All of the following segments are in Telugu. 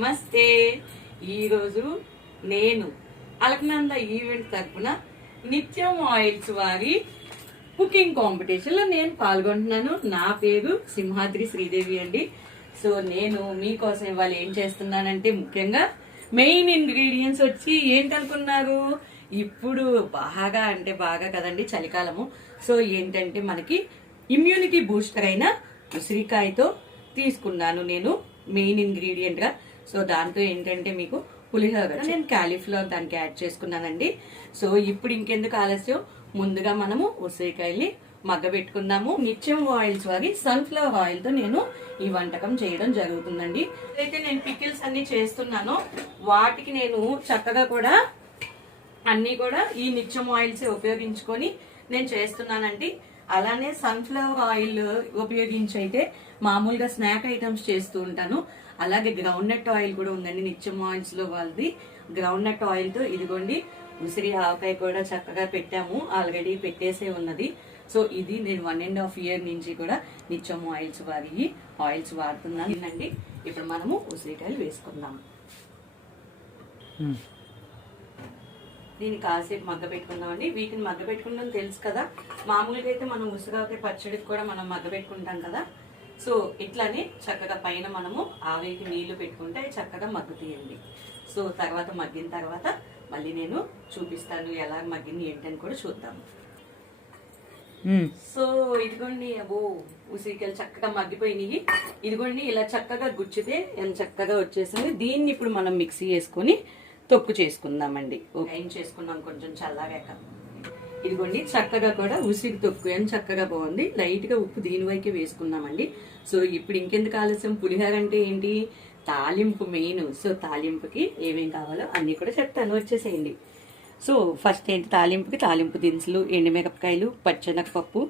నమస్తే. ఈరోజు నేను అలకనంద ఈవెంట్ తరపున నిత్యం ఆయిల్స్ వారి కుకింగ్ కాంపిటీషన్ లో నేను పాల్గొంటున్నాను. నా పేరు సింహాద్రి శ్రీదేవి అండి. సో నేను మీకోసం ఇవాళ ఏం చేస్తున్నానంటే, ముఖ్యంగా మెయిన్ ఇంగ్రీడియంట్స్ వచ్చి ఏంటనుకున్నారు, ఇప్పుడు బాగా అంటే బాగా కదండి చలికాలము. సో ఏంటంటే మనకి ఇమ్యూనిటీ బూస్టర్ అయిన ఉసిరికాయతో తీసుకున్నాను నేను మెయిన్ ఇంగ్రీడియంట్ గా. సో దాంతో ఏంటంటే మీకు పులిహోర నేను క్యాలీఫ్లవర్ దానికి యాడ్ చేసుకున్నానండి. సో ఇప్పుడు ఇంకెందుకు ఆలస్యం, ముందుగా మనము ఉసిరికాయల్ని మగ్గబెట్టుకుందాము. నిత్యం ఆయిల్స్ వారి సన్ఫ్లవర్ ఆయిల్ తో నేను ఈ వంటకం చేయడం జరుగుతుందండి. అయితే నేను పికిల్స్ అన్ని చేస్తున్నానో వాటికి నేను చక్కగా కూడా అన్ని కూడా ఈ నిత్యం ఆయిల్స్ ఉపయోగించుకొని నేను చేస్తున్నానండి. అలానే సన్ఫ్లవర్ ఆయిల్ ఉపయోగించి అయితే మామూలుగా స్నాక్ ఐటమ్స్ చేస్తూ ఉంటాను. అలాగే గ్రౌండ్ నట్ ఆయిల్ కూడా ఉందండి నిత్యం ఆయిల్స్ లో వాళ్ళది. గ్రౌండ్ నట్ ఆయిల్ తో ఇదిగోండి ఉసిరి ఆవకాయ కూడా చక్కగా పెట్టాము, ఆల్రెడీ పెట్టేసే ఉన్నది. సో ఇది నేను 1.5 years నుంచి కూడా నిత్యం ఆయిల్స్ వారి ఆయిల్స్ వాడుతున్నాను అండి. ఇప్పుడు మనము ఉసిరికాయలు వేసుకుందాము. దీన్ని కాసేపు మగ్గ పెట్టుకుందామండి. వీటిని మగ్గ పెట్టుకుంటాం తెలుసు కదా, మామూలుగా అయితే మనం ఉసిరికాయ పచ్చడికి కూడా మనం మగ్గ పెట్టుకుంటాం కదా. సో ఇట్లానే చక్కగా పైన మనము ఆవిరికి నీళ్లు పెట్టుకుంటే చక్కగా మగ్గుతాయండి. సో తర్వాత మగ్గిన తర్వాత మళ్ళీ నేను చూపిస్తాను ఎలా మగ్గింది ఏంటని కూడా చూద్దాము. సో ఇదిగోండి, ఉసిరికాయలు చక్కగా మగ్గిపోయినాయి. ఇదిగోండి ఇలా చక్కగా గుచ్చితే ఎంత చక్కగా వచ్చేసింది. దీన్ని ఇప్పుడు మనం మిక్సీ వేసుకొని తొక్కు చేసుకుందామండి. ఏం చేసుకున్నాం కొంచెం చల్లారాక. ఇదిగోండి చక్కగా కూడా ఉసిరి తొక్కు ఎంత చక్కగా బాగుంది. లైట్ గా ఉప్పు దీని వైపు వేసుకున్నామండి. సో ఇప్పుడు ఇంకెందుకు ఆలస్యం, పులిహోర అంటే ఏంటి, తాలింపు మెయిన్. సో తాలింపుకి ఏమేం కావాలో అన్ని కూడా చెప్తాను, వచ్చేసేయండి. సో ఫస్ట్ ఏంటి, తాలింపు దినుసులు, ఎండుమిరపకాయలు, పచ్చెనగపప్పు,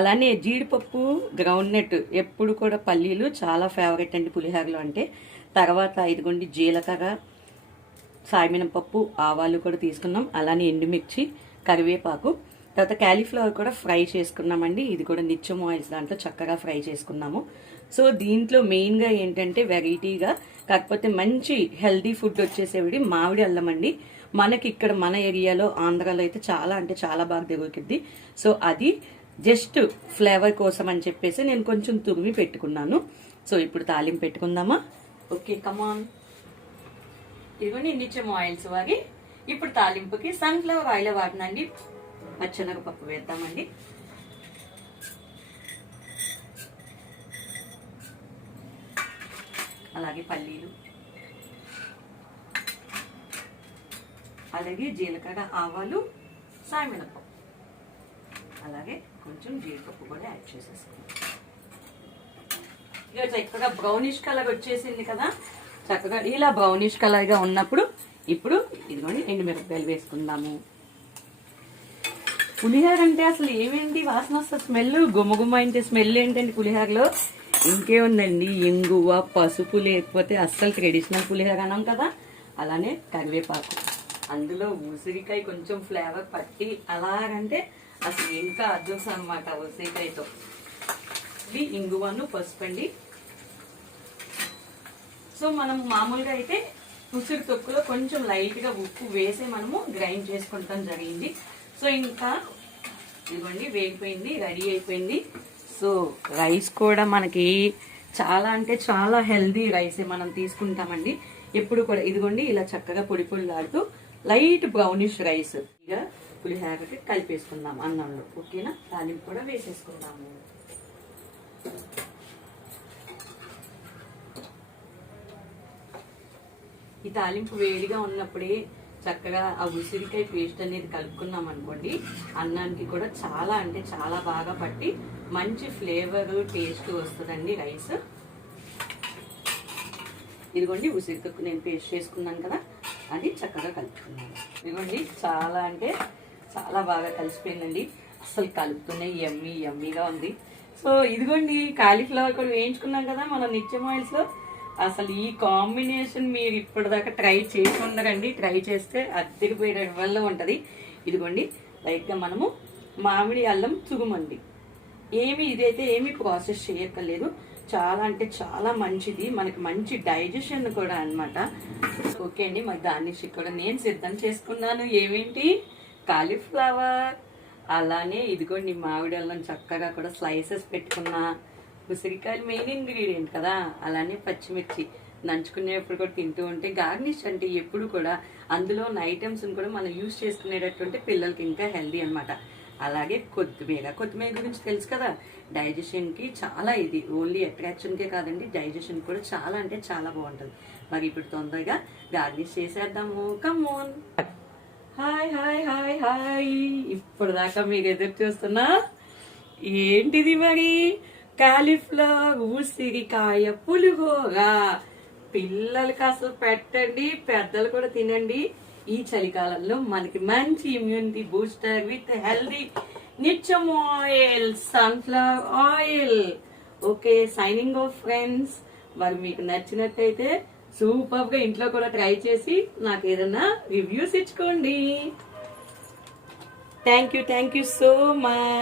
అలానే జీడిపప్పు, గ్రౌండ్ నట్, ఎప్పుడు కూడా పల్లీలు చాలా ఫేవరెట్ అండి పులిహోరలో అంటే. తర్వాత ఇదిగోండి జీలకర్ర, సాయమినపప్పు, ఆవాలు కూడా తీసుకున్నాం. అలానే ఎండుమిర్చి, కరివేపాకు, తర్వాత క్యాలీఫ్లవర్ కూడా ఫ్రై చేసుకున్నామండి. ఇది కూడా నిత్యం ఆయిల్స్ దాంట్లో చక్కగా ఫ్రై చేసుకున్నాము. సో దీంట్లో మెయిన్గా ఏంటంటే వెరైటీగా కాకపోతే మంచి హెల్దీ ఫుడ్ వచ్చేసేవి మామిడి అల్లం అండి. మనకి ఇక్కడ మన ఏరియాలో ఆంధ్రాలో అయితే చాలా అంటే చాలా బాగా దొరుకుతుంది. సో అది జస్ట్ ఫ్లేవర్ కోసం అని చెప్పేసి నేను కొంచెం తురిమి పెట్టుకున్నాను. సో ఇప్పుడు తాలింపు పెట్టుకుందామా. Okay come on. ఇదిగోండి నిత్యం ఆయిల్స్ వారి ఇప్పుడు తాలింపుకి సన్ఫ్లవర్ ఆయిల్ వాడినండి. పచ్చెనగపప్పు వేద్దామండి. అలాగే పల్లీలు, అలాగే జీలకర్ర, ఆవాలు, సాయమినపప్పు, అలాగే కొంచెం జీడిపప్పు కూడా యాడ్ చేసేసుకుందాం. ఇక చక్కగా బ్రౌనిష్ కలర్ వచ్చేసింది కదా. చక్కగా ఇలా బ్రౌనిష్ కలర్ గా ఉన్నప్పుడు ఇప్పుడు ఇదిగోండి ఎండుమిరపకాయలు వేసుకుందాము. పులిహోర అంటే అసలు ఏమేంటి వాసన వస్తుంది, స్మెల్ గుమ్మగుమ్మ అంటే స్మెల్ ఏంటండి పులిహోరలో, ఇంకేముందండి ఇంగువ, పసుపు, లేకపోతే అస్సలు ట్రెడిషనల్ పులిహోర అన్నాం కదా. అలానే కరివేపాకు, అందులో ఉసిరికాయ కొంచెం ఫ్లేవర్ పట్టి అలాగంటే అసలు ఇంకా అద్భుతం అనమాట ఉసిరికాయతో. ఇది ఇంగువను, పసుపు అండి. సో మనం మామూలుగా అయితే ఉసిరి తొక్కులో కొంచెం లైట్ గా ఉప్పు వేసి మనము గ్రైండ్ చేసుకుంటాం జరిగింది. సో ఇంకా ఇదిగోండి వేగిపోయింది, రెడీ అయిపోయింది. సో రైస్ కూడా మనకి చాలా అంటే చాలా హెల్దీ రైస్ మనం తీసుకుంటామండి ఎప్పుడు కూడా. ఇదిగోండి ఇలా చక్కగా పొడి పొడిలాడుతూ లైట్ బ్రౌనిష్ రైస్ ఇక పులిహోరకి కలిపేసుకుందాం అన్నంలో. ఓకేనా, తాలింపు కూడా వేసేసుకుందాము. ఈ తాలింపు వేడిగా ఉన్నప్పుడే చక్కగా ఆ ఉసిరికాయ పేస్ట్ అనేది కలుపుకున్నాం అనుకోండి, అన్నానికి కూడా చాలా అంటే చాలా బాగా పట్టి మంచి ఫ్లేవర్ టేస్ట్ వస్తుందండి రైస్. ఇదిగోండి ఉసిరికాయ నేను పేస్ట్ చేసుకున్నాను కదా, అది చక్కగా కలుపుకున్నాను. ఇదిగోండి చాలా అంటే చాలా బాగా కలిసిపోయిందండి. అసలు కలుపుతున్నాయి యమ్మీగా ఉంది. సో ఇదిగోండి కాలీఫ్లవర్ కూడా వేయించుకున్నాం కదా మనం నిత్యం ఆయిల్స్ లో. అసలు ఈ కాంబినేషన్ మీరు ఇప్పటిదాకా ట్రై చేసి ఉండరండి, ట్రై చేస్తే అద్దెకిపోయే వల్ల ఉంటది. ఇదిగోండి లైట్ గా మనము మామిడి అల్లం తురుమండి. ఇదైతే ఏమి ప్రాసెస్ చేయక్కర్లేదు, చాలా అంటే చాలా మంచిది, మనకి మంచి డైజెషన్ కూడా అన్నమాట. ఓకే అండి, మరి గార్నిష్ కూడా నేను సిద్ధం చేసుకున్నాను. ఏమేంటి, కాలీఫ్లవర్, అలానే ఇదిగోండి మామిడి అల్లం చక్కగా కూడా స్లైసెస్ పెట్టుకున్నా, ఉసిరికాయలు మెయిన్ ఇంగ్రీడియంట్ కదా, అలానే పచ్చిమిర్చి నంచుకునేప్పుడు కూడా తింటూ ఉంటే గార్నిష్ అంటే ఎప్పుడు కూడా అందులో ఉన్న ఐటమ్స్ కూడా మనం యూజ్ చేసుకునేటట్టుంటే పిల్లలకి ఇంకా హెల్దీ అన్నమాట. అలాగే కొత్తిమీర గురించి తెలుసు కదా, డైజెషన్కి చాలా ఇది, ఓన్లీ అట్రాక్షన్కే కాదండి డైజెషన్ కూడా చాలా అంటే చాలా బాగుంటుంది. మరి ఇప్పుడు తొందరగా గార్నిష్ చేసేద్దాము. Come on. Hi hi hi hi, ఇప్పుడు దాకా మీరు ఎదురు చూస్తున్నా ఏంటిది మరి, కాలీఫ్లవర్ ఉసిరికాయ పులిహోర. పిల్లలకి అసలు పెట్టండి, పెద్దలు కూడా తినండి. ఈ చలికాలంలో మనకి మంచి ఇమ్యూనిటీ బూస్టర్ విత్ హెల్దీ నిత్యం oil, sunflower oil. Okay, signing off friends. మరి మీకు నచ్చినట్టయితే సూపర్ గా ఇంట్లో కూడా ట్రై చేసి నాకు ఏదైనా రివ్యూస్ ఇచ్చుకోండి. Thank you so much.